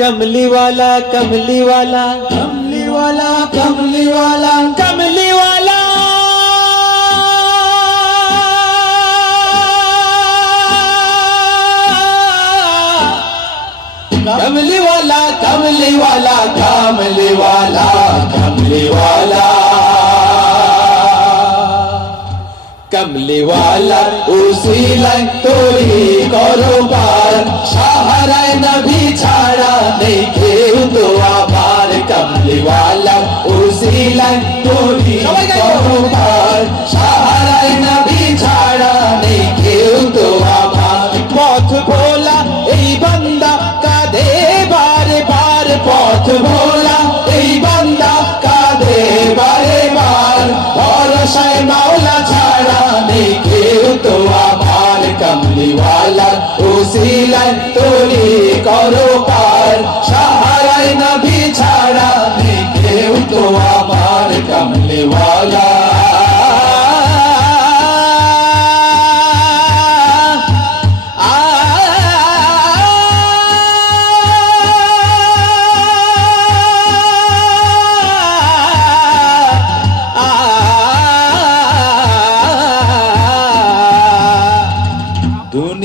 कमली वाला कमली वाला कमली वाला कमली वाला कमली वाला कमली वाला कमली वाला कमली वाला कमली वाला कमली वाला उसी लाइन तोरी करो पार सहाराय नबी छाड़ा नहीं केउ तो आभार कमली वाला उसी लाइन तोरी करो पार सहाराय नबी छाड़ा नहीं केउ तो आभार पथ भोला এই বান্দা কাঁদে বারে বার পথ ভোলা এই বান্দা কাঁদে বারে বার ভরসায় মাওলা ছাড়া নেই কেউ তো আমার কমলি ওয়ালা উসিলায় তোরি করো পার সাহারায় নবী ছাড়া নেই কেউ তো আমার কমলি ওয়ালা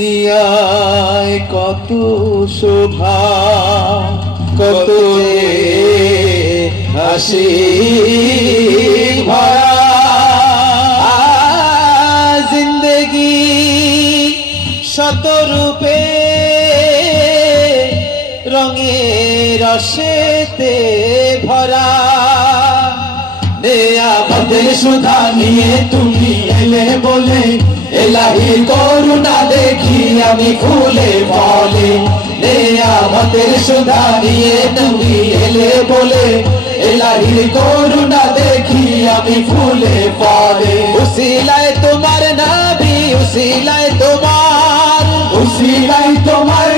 দুনিয়ায় কত শোভা কত হাসি ভরা জিন্দগি শত রূপে রঙে রসেতে ভরা নেয়ামতের সুধা নিয়ে তুমি এলে বলে এলাহির করুণা দেখি আমি ফুলে ফলে নেয়ামতের সুধা নিয়ে তুমি এলে বলে এলাহির করুণা দেখি আমি ফুলে ফলে উসিলায় তোমার নবী উসিলায় তোমার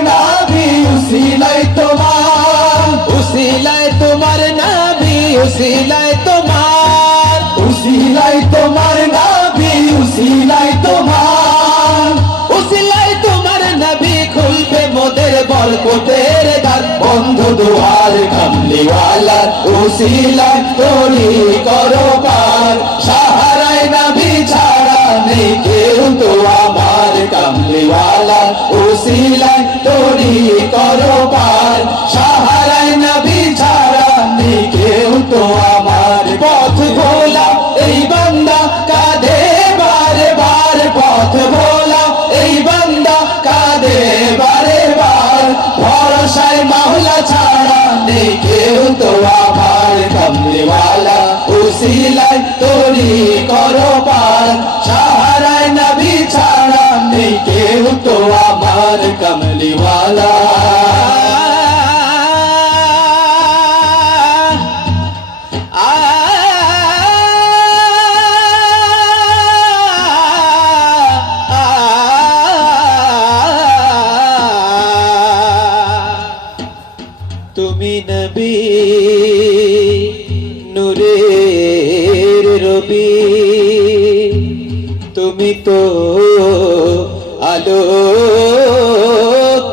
নবী উসিলায় তোমার উসিলায় তোমার নবী উসিলায় তোমার উসিলায় তোমার নবী উসিলায় তোমার উসিলায় তোমার নবী খুলবে মোদের বরকতের দ্বার বন্ধ দুয়ার কমলি ওয়ালা উসিলায় তোরি করো পার সাহারায় নবী ছাড়া নেই কেউ তো আমার কমলি ওয়ালা উসিলায় তোরি করো পার সাহারায় নবী ছাড়া নেই কেউ তো আমার পথ ভোলা এই বান্দা কাঁদে বারে বার পথ ভোলা এই বান্দা কাঁদে বারে বার ভরসায় মাওলা ছাড়া নেই কেউ তো আমার কমলি ওয়ালা উসিলায় তোরি করো পার সাহারায় নবী ছাড়া নেই কেউ তো আমার কমলি ওয়ালা তুমি নবী নূরের রবি তুমি তো আলো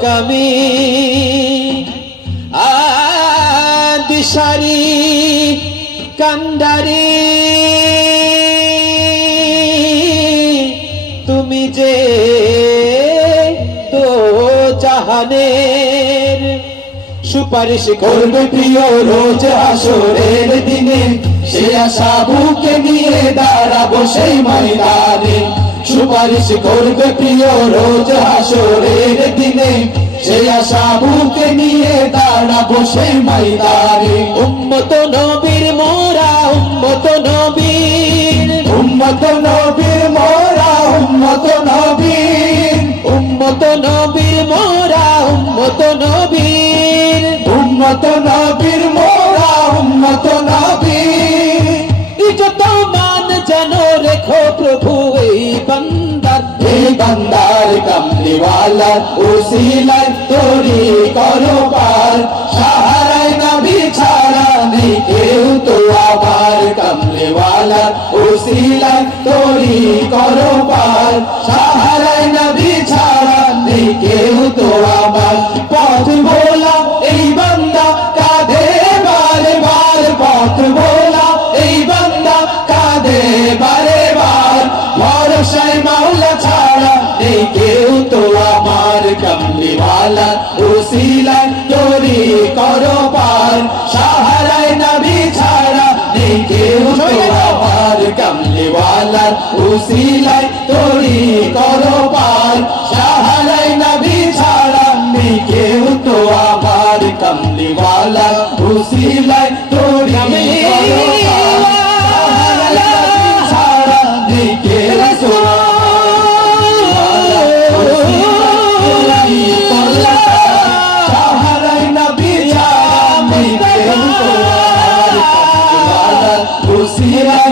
কামি দিশারি কান্ডারি তুমি যে তো জাহানের সুপারিশ করবে প্রিয় রোজ হাসরের দিনে সে আশা বুকে নিয়ে দাঁড়াবো সেই ময়দানে সুপারিশ করবে প্রিয় রোজ হাসরের দিনে সে আশা বুকে নিয়ে দাঁড়াবো সেই ময়দানে উম্মত নবীর মোরা উম্মত নবীর উম্মত নবীর মোরা উম্মত নবীর উম্মত নবীর মোরা উম্মত নবীর উম্মত নবীর মোরা উম্মত নবীর ইজ্জত মান যেন রেখো প্রভু এই বান্দার কমলি ওয়ালা উসিলায় তোরি করো পার সাহারায় নবী ছাড়া নেই কেউ তো আমার কমলি ওয়ালা উসিলায় তোরি করো পার সাহারায় নবী ছাড়া নেই কেউ তো আমার পথ ভোলা এই বান্দা উসিলায় তোরি করো পার সাহারায় নবী ছাড়া নেই কেউ তো আমার কামলিওয়ালার উসিলায় তোরি করো পার সাহারায় নবী ছাড়া নেই কেউ তো আমার কামলিওয়ালার উসিলায় তোরি করো পার সাহারায় নবী ছাড়া নেই কেউ তো উসিলায়